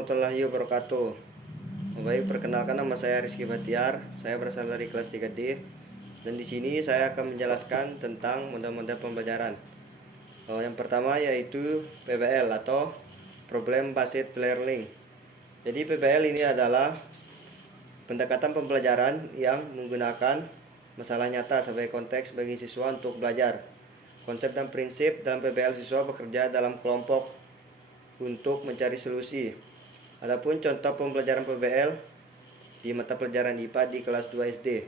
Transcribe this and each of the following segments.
warahmatullahi wabarakatuh. Baik, perkenalkan nama saya Rizky Batiar. Saya berasal dari kelas 3D. Dan di sini saya akan menjelaskan tentang model-model pembelajaran. Yang pertama yaitu PBL atau Problem Based Learning. Jadi PBL ini adalah pendekatan pembelajaran yang menggunakan masalah nyata sebagai konteks bagi siswa untuk belajar. Konsep dan prinsip dalam PBL, siswa bekerja dalam kelompok untuk mencari solusi. Adapun contoh pembelajaran PBL di mata pelajaran IPA di kelas 2 SD.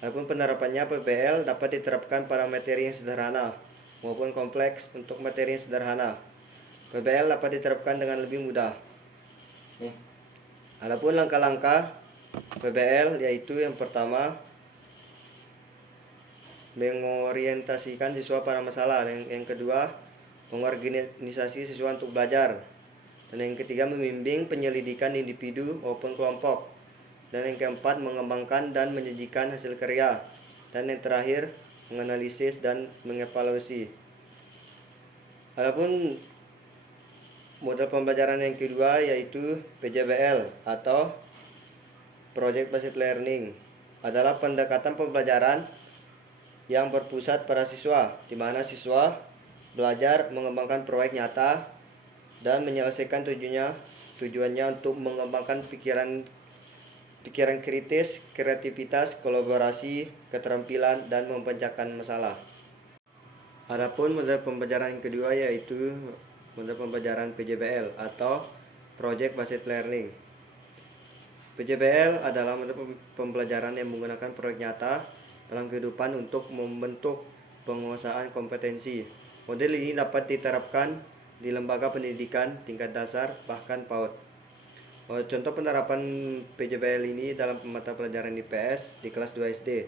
Adapun penerapannya, PBL dapat diterapkan pada materi yang sederhana maupun kompleks. Untuk materi yang sederhana, PBL dapat diterapkan dengan lebih mudah. Adapun langkah-langkah PBL yaitu yang pertama, mengorientasikan siswa pada masalah. Yang kedua, mengorganisasi siswa untuk belajar. Dan yang ketiga, membimbing penyelidikan individu maupun kelompok. Dan yang keempat, mengembangkan dan menyajikan hasil karya. Dan yang terakhir, menganalisis dan mengevaluasi. Adapun model pembelajaran yang kedua yaitu PJBL atau Project Based Learning, adalah pendekatan pembelajaran yang berpusat pada siswa, di mana siswa belajar mengembangkan proyek nyata dan menyelesaikan tujuannya untuk mengembangkan pikiran kritis, kreativitas, kolaborasi, keterampilan, dan memecahkan masalah. Adapun model pembelajaran yang kedua yaitu model pembelajaran PJBL atau Project Based Learning. PJBL adalah model pembelajaran yang menggunakan proyek nyata dalam kehidupan untuk membentuk penguasaan kompetensi. Model ini dapat diterapkan di lembaga pendidikan tingkat dasar bahkan PAUD. Contoh penerapan PJBL ini dalam mata pelajaran IPS di kelas 2 SD.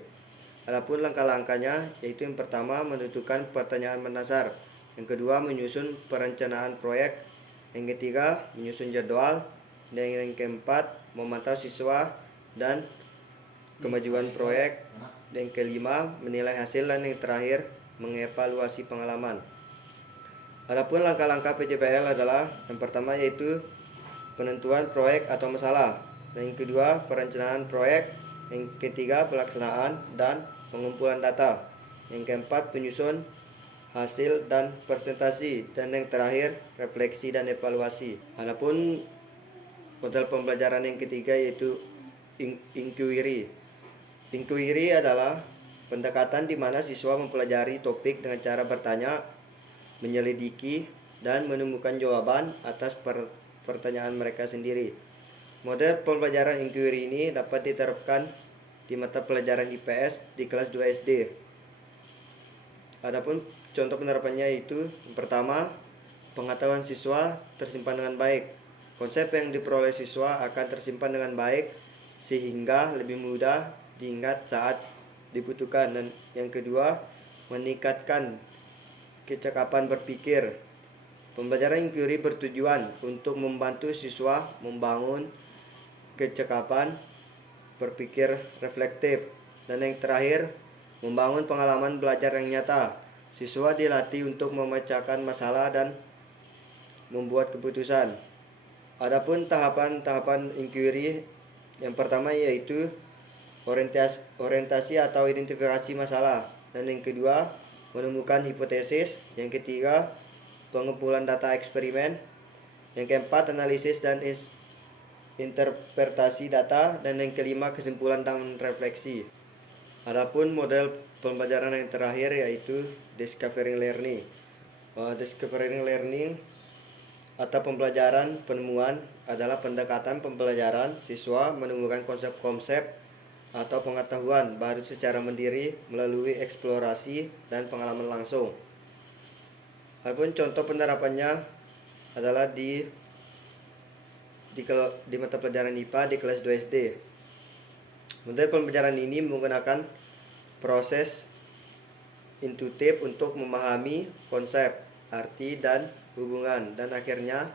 Adapun langkah-langkahnya yaitu yang pertama, menentukan pertanyaan mendasar. Yang kedua, menyusun perencanaan proyek. Yang ketiga, menyusun jadwal. Dan yang keempat, memantau siswa dan kemajuan proyek. Dan yang kelima, menilai hasil. Dan yang terakhir, mengevaluasi pengalaman. Adapun langkah-langkah PJBL adalah yang pertama yaitu penentuan proyek atau masalah. Dan yang kedua, perencanaan proyek. Yang ketiga, pelaksanaan dan pengumpulan data. Yang keempat, penyusun hasil dan presentasi. Dan yang terakhir, refleksi dan evaluasi. Adapun model pembelajaran yang ketiga yaitu inquiry. Inquiry adalah pendekatan di mana siswa mempelajari topik dengan cara bertanya, menyelidiki, dan menemukan jawaban atas pertanyaan mereka sendiri. Model pembelajaran inquiry ini dapat diterapkan di mata pelajaran IPS di kelas 2 SD. Adapun contoh penerapannya yaitu yang pertama, pengetahuan siswa tersimpan dengan baik. Konsep yang diperoleh siswa akan tersimpan dengan baik sehingga lebih mudah diingat saat dibutuhkan. Dan yang kedua, meningkatkan kecakapan berpikir. Pembelajaran inquiry bertujuan untuk membantu siswa membangun kecakapan berpikir reflektif. Dan yang terakhir, membangun pengalaman belajar yang nyata. Siswa dilatih untuk memecahkan masalah dan membuat keputusan. Adapun tahapan-tahapan inquiry, yang pertama yaitu orientasi atau identifikasi masalah. Dan yang kedua, menemukan hipotesis. Yang ketiga, pengumpulan data eksperimen. Yang keempat, analisis dan interpretasi data. Dan yang kelima, kesimpulan dan refleksi. Adapun model pembelajaran yang terakhir yaitu discovering learning. Discovering learning atau pembelajaran penemuan adalah pendekatan pembelajaran siswa menemukan konsep-konsep atau pengetahuan baru secara mandiri melalui eksplorasi dan pengalaman langsung. Adapun contoh penerapannya adalah di mata pelajaran IPA di kelas 2 SD. Model pembelajaran ini menggunakan proses intuitif untuk memahami konsep, arti, dan hubungan, dan akhirnya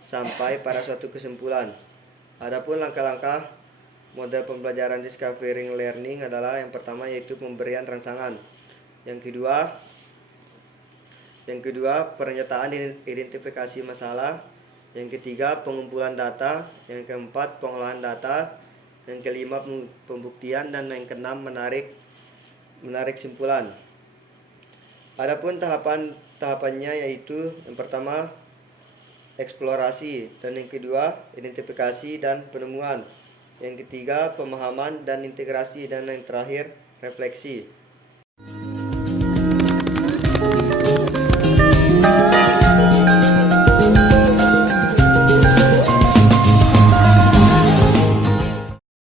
sampai pada suatu kesimpulan. Adapun langkah-langkah model pembelajaran discovering learning adalah yang pertama yaitu pemberian rangsangan. Yang kedua, pernyataan identifikasi masalah. Yang ketiga, pengumpulan data. Yang keempat, pengolahan data. Yang kelima, pembuktian. Dan yang keenam, menarik simpulan. Adapun tahapannya yaitu yang pertama eksplorasi, dan yang kedua identifikasi dan penemuan, yang ketiga pemahaman dan integrasi, dan yang terakhir refleksi.